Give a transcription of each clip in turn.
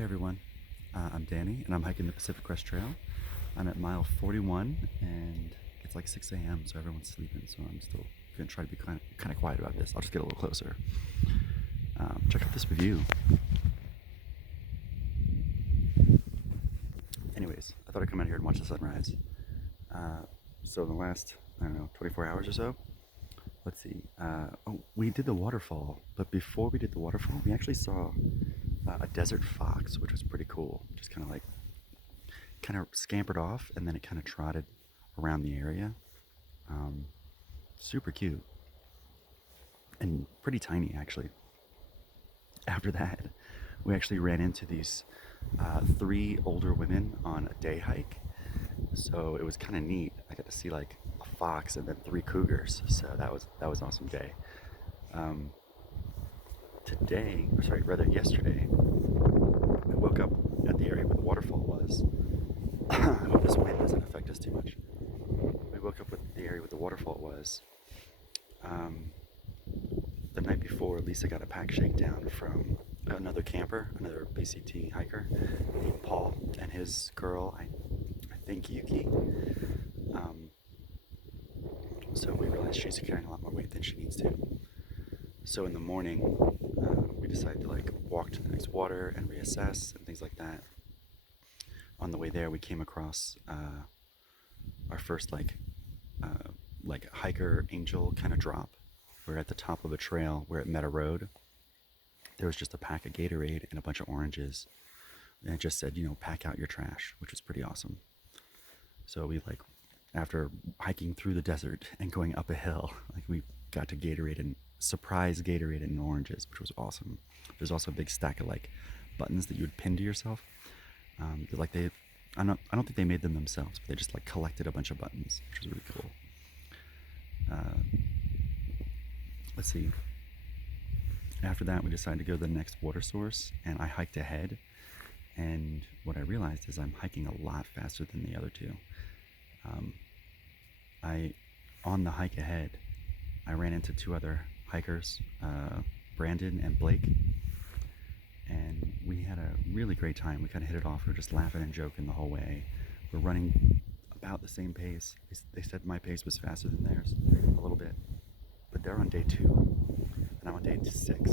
Hey everyone, I'm Danny and I'm hiking the Pacific Crest Trail. I'm at mile 41 and it's like 6 a.m. so everyone's sleeping, so I'm still gonna try to be kind of quiet about this. I'll just get a little closer. Check out this view. Anyways, I thought I'd come out here and watch the sunrise. So in the last, I don't know, 24 hours or so, let's see. We did the waterfall, but before we did the waterfall, we actually saw a desert fox, which was pretty cool. Just kind of scampered off, and then it kind of trotted around the area. Um, Super cute and pretty tiny, actually. After that, we actually ran into these three older women on a day hike. So it was kind of neat. I got to see like a fox and then three cougars. So that was an awesome day. Um, Today, or sorry, rather yesterday, I woke up at the area where the waterfall was. I hope this wind doesn't affect us too much. We woke up with the area where the waterfall was. Um, the night before, Lisa got a pack shakedown from another camper, another PCT hiker named Paul, and his girl, I think Yuki. Um, so we realized she's carrying a lot more weight than she needs to. So in the morning, we decided to like walk to the next water and reassess and things like that. On the way there, we came across our first like hiker angel kind of drop. We're at the top of a trail where it met a road. There was just a pack of Gatorade and a bunch of oranges, and it just said, pack out your trash, which was pretty awesome. So we like, after hiking through the desert and going up a hill, like we got to Gatorade and surprise Gatorade and oranges, which was awesome. There's also a big stack of like buttons that you would pin to yourself. Like I don't think they made them themselves, but they just like collected a bunch of buttons, which was really cool. Uh, let's see. After that, we decided to go to the next water source, and I hiked ahead. And what I realized is I'm hiking a lot faster than the other two. Um, I On the hike ahead, I ran into two other hikers, Brandon and Blake, and we had a really great time. We kind of hit it off. We were just laughing and joking the whole way. We're running about the same pace. They said my pace was faster than theirs a little bit, but they're on day 2, and I'm on day 6,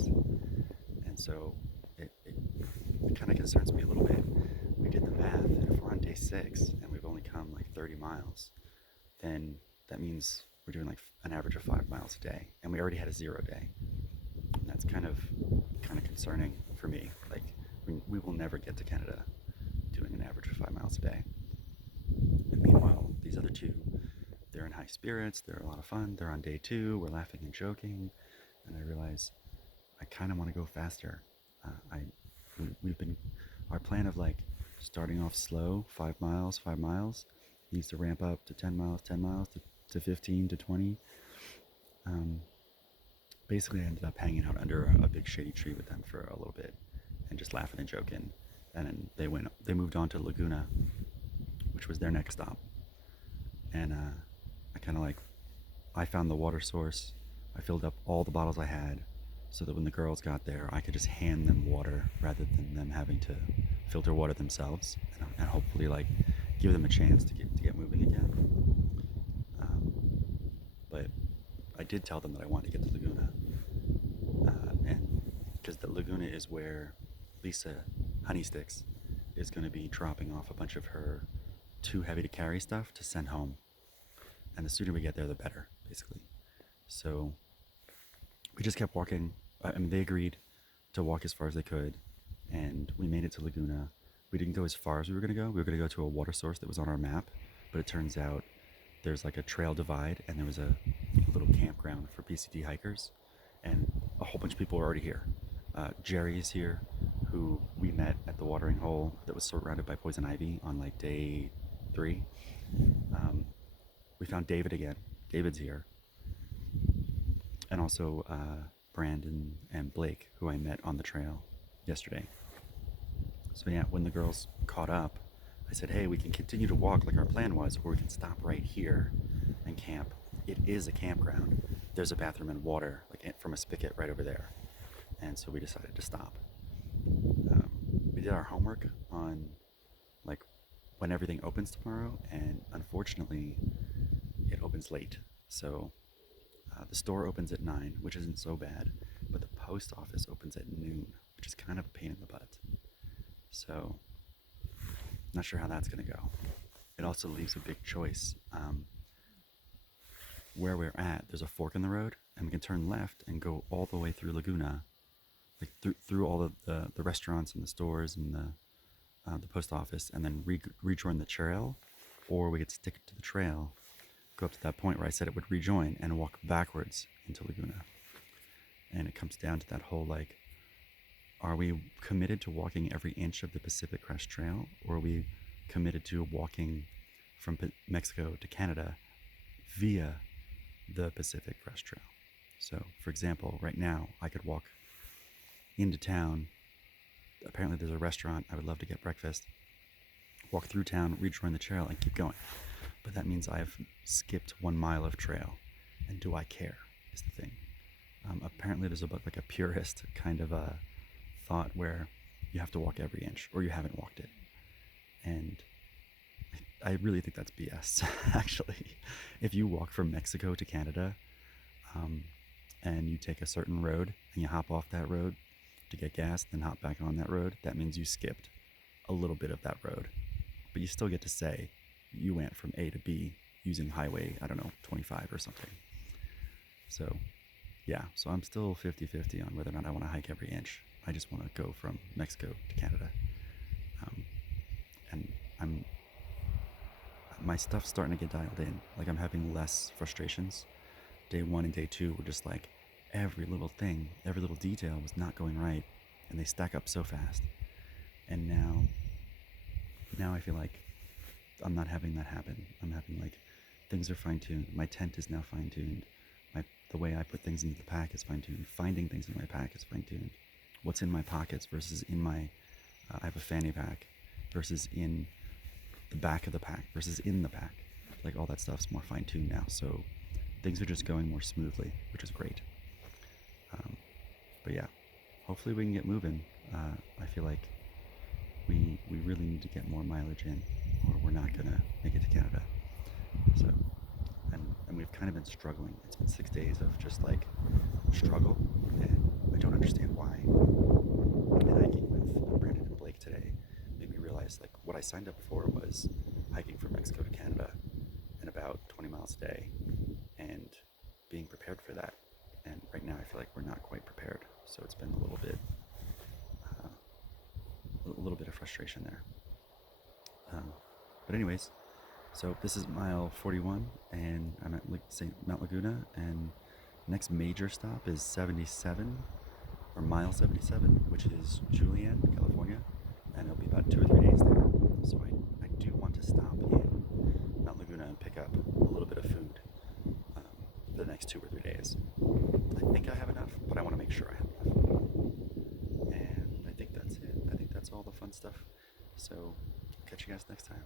and so it kind of concerns me a little bit. We did the math, and if we're on day 6 and we've only come like 30 miles, then that means we're doing like an average of 5 miles a day, and we already had a 0 day. And that's kind of concerning for me. Like we will never get to Canada doing an average of 5 miles a day. And meanwhile, these other two, they're in high spirits. They're a lot of fun. They're on day 2. We're laughing and joking, and I realize I kind of want to go faster. We've been our plan of like starting off slow, 5 miles, 5 miles, needs to ramp up to 10 miles, 10 miles to 15 to 20. Basically, I ended up hanging out under a big shady tree with them for a little bit and just laughing and joking. And then they moved on to Laguna, which was their next stop. And I found the water source. I filled up all the bottles I had so that when the girls got there, I could just hand them water rather than them having to filter water themselves, and hopefully like give them a chance to get moving again. But I did tell them that I wanted to get to Laguna, and because the Laguna is where Lisa Honeysticks is going to be dropping off a bunch of her too heavy to carry stuff to send home, and the sooner we get there, the better, basically. So we just kept walking. I mean, they agreed to walk as far as they could, and we made it to Laguna. We didn't go as far as we were going to go. We were going to go to a water source that was on our map, but it turns out there's like a trail divide, and there was a little campground for PCT hikers, and a whole bunch of people were already here. Jerry is here, who we met at the watering hole that was surrounded by poison ivy on like day 3. We found David again. David's here. And also Brandon and Blake, who I met on the trail yesterday. So yeah, when the girls caught up, I said, hey, we can continue to walk like our plan was, or we can stop right here and camp. It is a campground. There's a bathroom and water like from a spigot right over there. And so we decided to stop. We did our homework on like when everything opens tomorrow, and unfortunately, it opens late. So the store opens at 9, which isn't so bad, but the post office opens at noon, which is kind of a pain in the butt. So, not sure how that's going to go. It also leaves a big choice. Where we're at, there's a fork in the road, and we can turn left and go all the way through Laguna, like through all of the restaurants and the stores and the post office, and then rejoin the trail, or we could stick to the trail, go up to that point where I said it would rejoin, and walk backwards into Laguna. And it comes down to that whole like, are we committed to walking every inch of the Pacific Crest Trail, or are we committed to walking from Mexico to Canada via the Pacific Crest Trail? So, for example, right now I could walk into town. Apparently, there's a restaurant. I would love to get breakfast. Walk through town, rejoin the trail, and keep going. But that means I've skipped 1 mile of trail. And do I care? Is the thing. Apparently, there's like a purist kind of a thought where you have to walk every inch, or you haven't walked it. And I really think that's BS. Actually, if you walk from Mexico to Canada, and you take a certain road and you hop off that road to get gas, then hop back on that road, that means you skipped a little bit of that road. But you still get to say you went from A to B using highway, I don't know, 25 or something. So, yeah, so I'm still 50-50 on whether or not I want to hike every inch. I just want to go from Mexico to Canada. And my stuff's starting to get dialed in. Like, I'm having less frustrations. Day 1 and day 2 were just like, every little thing, every little detail was not going right, and they stack up so fast. And now I feel like I'm not having that happen. I'm having like, things are fine-tuned. My tent is now fine-tuned. The way I put things into the pack is fine-tuned. Finding things in my pack is fine-tuned. What's in my pockets versus in my, I have a fanny pack, versus in the back of the pack, versus in the pack. Like, all that stuff's more fine-tuned now. So things are just going more smoothly, which is great. But yeah, hopefully we can get moving. I feel like we really need to get more mileage in, or we're not gonna make it to Canada. So, and we've kind of been struggling. It's been 6 days of just like struggle, and I don't understand why. And hiking with Brandon and Blake today made me realize like what I signed up for was hiking from Mexico to Canada and about 20 miles a day, and being prepared for that. And right now I feel like we're not quite prepared. So it's been a little bit of frustration there. But anyways, so this is mile 41, and I'm at Mount Laguna, and next major stop is 77, or mile 77, which is Julian, California, and it'll be about 2 or 3 days there. So I do want to stop in Mount Laguna and pick up a little bit of food for the next 2 or 3 days. I think I have enough, but I want to make sure I have enough. And I think that's it. I think that's all the fun stuff. So catch you guys next time.